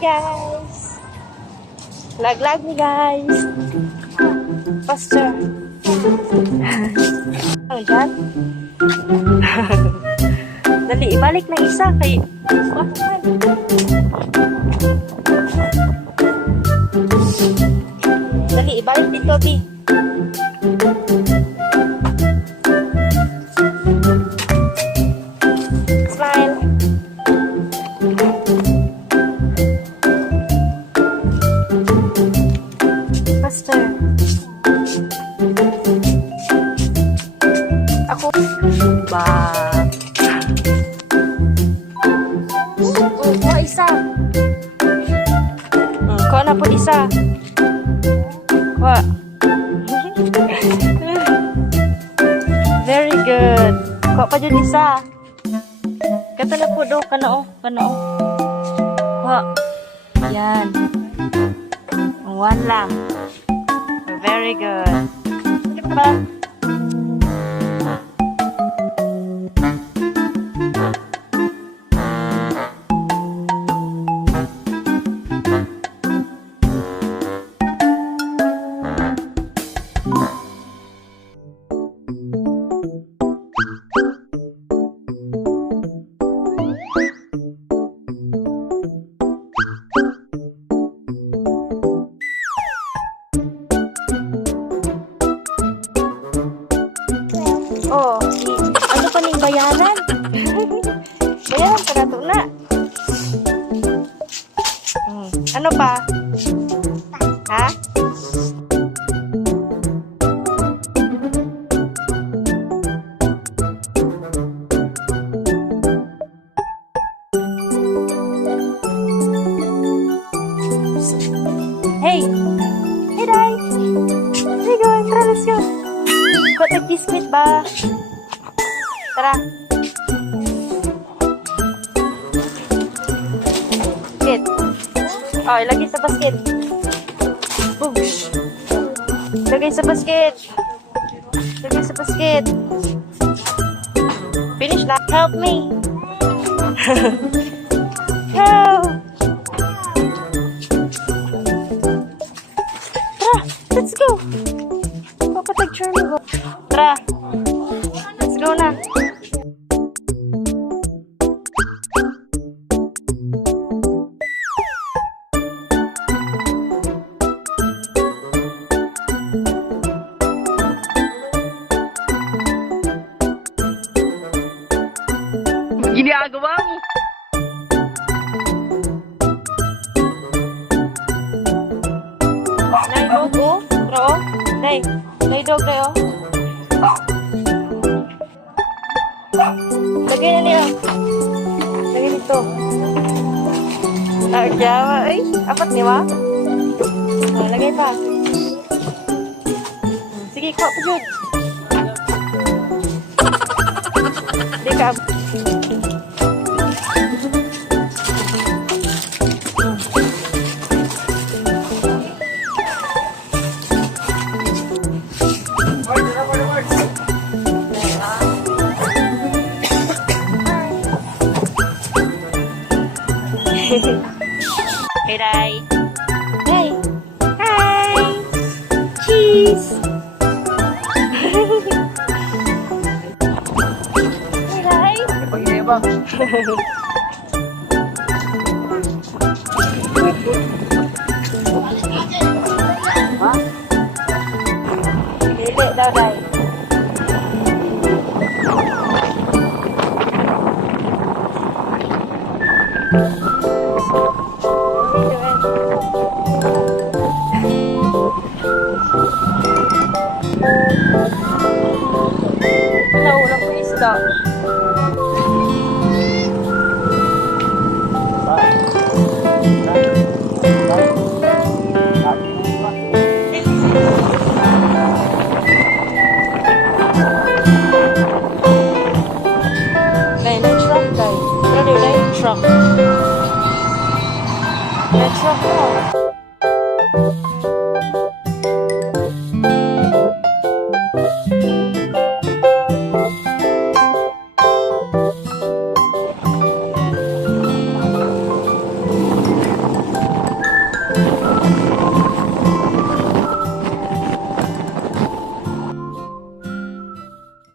guys! Lag-lag ni guys! Faster! Ano dyan? Dali, ibalik ng isa kay... Dali, ibalik dito, Bi. Smile. Faster. Ako. Ba. Kuha isa. Kuha na po isa. Kuha. Very good. Kuha pa dyan isa. Kato na po do. Kanao. Kanao. Kuha. Yan. One lang. Very good. Sige pa. Oh, ano pa ning bayaran? Bayaran pa na ito na. Ano pa? Ha? Hey! Hey, Day! Hey, go! Tara, let's go! Ba't nag-biscuit ba? Tara. Basket. Oh, ilagay sa basket. Boom. Ilagay sa basket. Ilagay sa basket. Finish na. Help me. Help. Tara, let's go. Papatag-charm ko. Tara. Let's go na. Ginagawa mo. Nay, logo. Bro. Nay. Nay, dog tayo. Lagay na niya. Lagay dito. Nagyawa. Ay, apat niya. Lagay pa. Sige, kuha po yun. Hindi ka. Hey, Day. Hey. Hi. Cheese. Hey, Day. Pag-iibang. Ha? Dili daw, Day. Naulang ko isda. Dahil na truck, dahil. Pero dahil truck. Na truck mo.